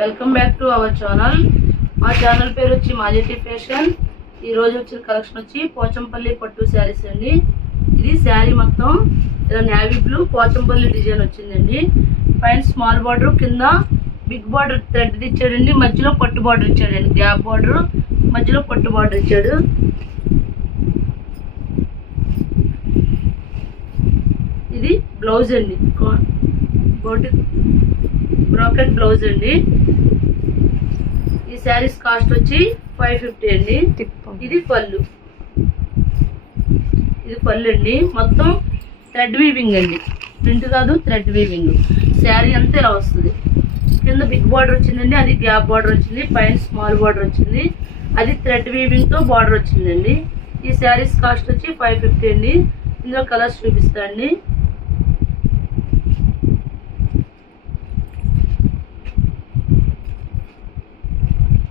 Welcome back to our channel మా channel పేరు వచ్చి మాజెటీ ఫ్యాషన్ ఈ రోజు వచ్చిన కలెక్షన్ వచ్చి పోచంపల్లి పట్టు శారీస్ అండి. ఇది శారీ మొత్తం. ఇలా నేవీ బ్లూ పోచంపల్లి డిజైన్ వచ్చిందండి. పైన స్మాల్ బార్డర్ కింద బిగ్ బార్డర్ థ్రెడ్ ఇచ్చాడండి. మధ్యలో పట్టు బార్డర్ ఇచ్చాడండి. గ్యాప్ బార్డర్ మధ్యలో పట్టు బార్డర్ ఇచ్చాడు. ఇది బ్లౌజ్ అండి. బోటి బ్రోకెట్ బ్లౌజ్ అండి. ఈ శారీస్ కాస్ట్ వచ్చి ఫైవ్ ఫిఫ్టీ అండి. ఇది పళ్ళు. ఇది పళ్ళు అండి. మొత్తం థ్రెడ్ వీవింగ్ అండి. ప్రింట్ కాదు థ్రెడ్ వీవింగ్ శారీ అంతా ఇలా వస్తుంది. కింద బిగ్ బార్డర్ వచ్చిందండి అది గ్యాప్ బార్డర్ వచ్చింది పైన స్మాల్ బార్డర్ వచ్చింది. అది థ్రెడ్ వీవింగ్తో బార్డర్ వచ్చిందండి. ఈ శారీస్ కాస్ట్ వచ్చి ఫైవ్ ఫిఫ్టీ అండి. ఇందులో కలర్స్ చూపిస్తా అండి.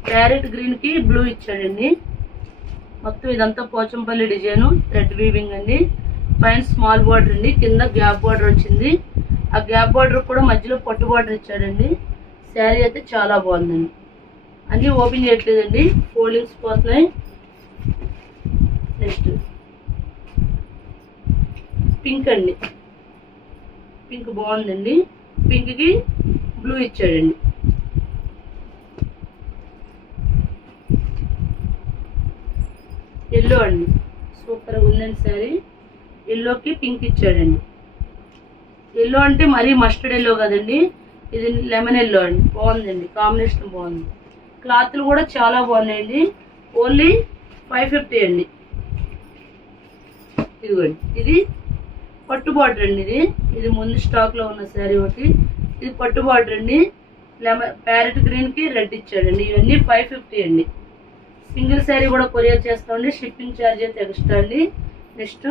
ప్యారెట్ గ్రీన్కి బ్లూ ఇచ్చాడండి. మొత్తం ఇదంతా పోచంపల్లి డిజైన్ థ్రెడ్ వీవింగ్ అండి. పైన స్మాల్ బార్డర్ అండి కింద గ్యాప్ బార్డర్ వచ్చింది. ఆ గ్యాప్ బార్డర్ కూడా మధ్యలో పట్టు బార్డర్ ఇచ్చాడండి. శారీ అయితే చాలా బాగుందండి. అన్నీ ఓపెన్ చేయట్లేదండి ఫోల్డింగ్స్ పోతున్నాయి. నెక్స్ట్. పింక్ అండి. పింక్ బాగుందండి. పింక్కి బ్లూ ఇచ్చాడండి. ఎల్లో అండి సూపర్గా ఉందండి శారీ ఎల్లోకి పింక్ ఇచ్చాడండి. ఎల్లో అంటే మరీ మస్టర్డ్ ఎల్లో కదండి. ఇది లెమన్ ఎల్లో అండి. బాగుందండి. కాంబినేషన్ బాగుంది. క్లాత్లు కూడా చాలా బాగున్నాయండి. ఓన్లీ ఫైవ్ ఫిఫ్టీ అండి. ఇదిగోండి. ఇది పట్టు బార్డర్ అండి ఇది. ఇది ముందు స్టాక్లో ఉన్న శారీ ఒకటి. ఇది పట్టు బార్డర్ అండి. లెమన్ ప్యారెట్ గ్రీన్కి రెడ్ ఇచ్చాడండి. ఇవన్నీ ఫైవ్ ఫిఫ్టీ అండి. సింగిల్ శారీ కూడా కొరియర్ చేస్తామండి షిప్పింగ్ ఛార్జ్ అయితే ఎక్స్ట్రా అండి. నెక్స్ట్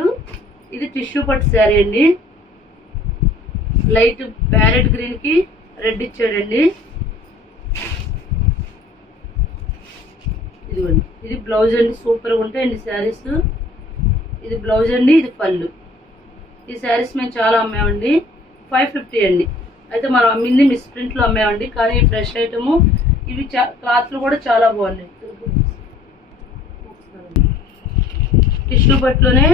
ఇది టిష్యూ పట్టు శారీ అండి. లైట్ ప్యారెట్ గ్రీన్కి రెడ్ ఇచ్చాడండి. ఇదిగోండి ఇది బ్లౌజ్ అండి సూపర్గా ఉంటాయండి శారీస్. ఇది బ్లౌజ్ అండి ఇది పళ్ళు. ఈ శారీస్ మేము చాలా అమ్మామండి. ఫైవ్ ఫిఫ్టీ అండి. అయితే మనం అమ్మింది మిస్ ప్రింట్లో అమ్మామండి కానీ ఫ్రెష్ ఐటము ఇవి చా క్లాత్లు కూడా చాలా బాగున్నాయి. టిష్యూ పట్టులోనే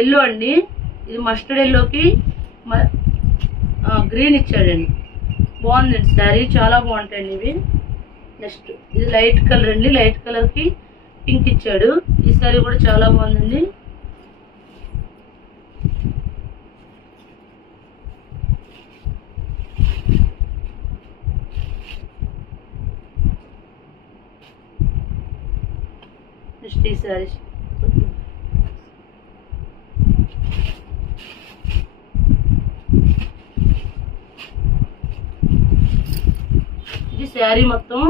ఎల్లో అండి. ఇది మస్టర్డ్ ఎల్లోకి గ్రీన్ ఇచ్చాడండి. బాగుందండి శారీ చాలా బాగుంటాయండి ఇవి. నెక్స్ట్ ఇది లైట్ కలర్ అండి. లైట్ కలర్కి పింక్ ఇచ్చాడు. ఈ శారీ కూడా చాలా బాగుందండి. నెక్స్ట్ ఈ శారీ ఇది శారీ మొత్తం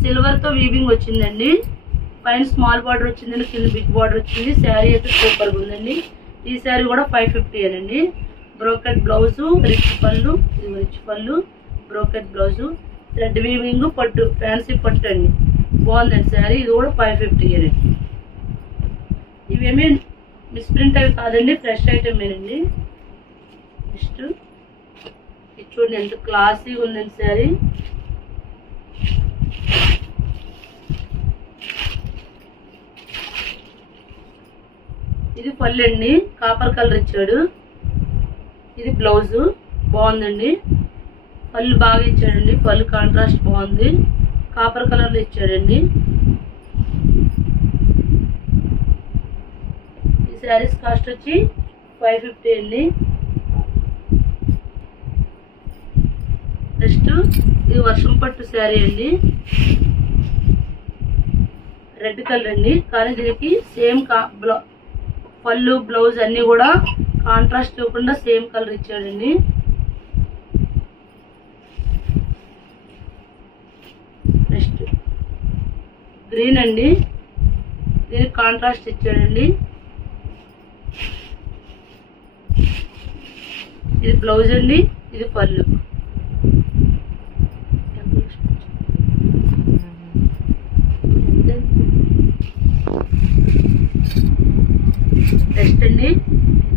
సిల్వర్తో వీవింగ్ వచ్చిందండి. పైన స్మాల్ బార్డర్ వచ్చిందండి కింద బిగ్ బార్డర్ వచ్చింది. శారీ అయితే సూపర్గా ఉందండి. ఈ శారీ కూడా ఫైవ్ ఫిఫ్టీ అండి బ్రోకెట్ బ్లౌజు రిచ్ పళ్ళు ఇది రిచ్ పళ్ళు బ్రోకెట్ బ్లౌజు థ్రెడ్ వీవింగ్ పట్టు ఫ్యాన్సీ పట్టు అండి. బాగుందండి శారీ ఇది కూడా ఫైవ్ ఫిఫ్టీ అండి ఇవేమీ మిస్ప్రింట్ అవి కాదండి ఫ్రెష్ ఐటమేనండి నెక్స్ట్ ఇది చూడండి ఎంత క్లాసీగా ఉందండి శారీ. ఇది పళ్ళు అండి కాపర్ కలర్ ఇచ్చాడు. ఇది బ్లౌజ్. బాగుందండి. పళ్ళు బాగా ఇచ్చాడండి. పళ్ళు కాంట్రాస్ట్ బాగుంది. కాపర్ కలర్లో ఇచ్చాడండి. ఈ శారీస్ కాస్ట్ వచ్చి ఫైవ్ ఫిఫ్టీ అండి. నెక్స్ట్ ఇది వర్షం పట్టు శారీ అండి. రెడ్ కలర్ అండి. కానీ దీనికి సేమ్ కా బ్లౌ పళ్ళు బ్లౌజ్ అన్నీ కూడా కాంట్రాస్ట్ ఇవ్వకుండా సేమ్ కలర్ ఇచ్చాడండి. నెక్స్ట్ గ్రీన్ అండి. దీనికి కాంట్రాస్ట్ ఇచ్చాడండి. ఇది బ్లౌజ్ అండి ఇది పళ్ళు. టెస్ట్ అండి.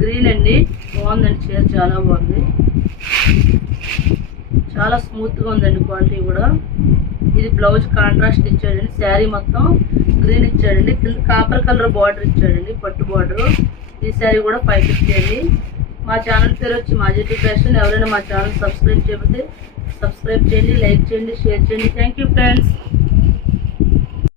గ్రీన్ అండి. బాగుందండి. చీర చాలా బాగుంది. చాలా స్మూత్గా ఉందండి క్వాలిటీ కూడా. ఇది బ్లౌజ్ కాంట్రాస్ట్ ఇచ్చాడండి. శారీ మొత్తం గ్రీన్ ఇచ్చాడండి. కింద కాపర్ కలర్ బార్డర్ ఇచ్చాడండి. పట్టు బార్డర్. ఈ శారీ కూడా ఫైవ్ ఫిఫ్టీ అండి. మా ఛానల్ పేరు వచ్చి మాజెటీ ఫ్యాషన్. ఎవరైనా మా ఛానల్ సబ్స్క్రైబ్ చేయకపోతే సబ్స్క్రైబ్ చేయండి లైక్ చేయండి షేర్ చేయండి. Thank you friends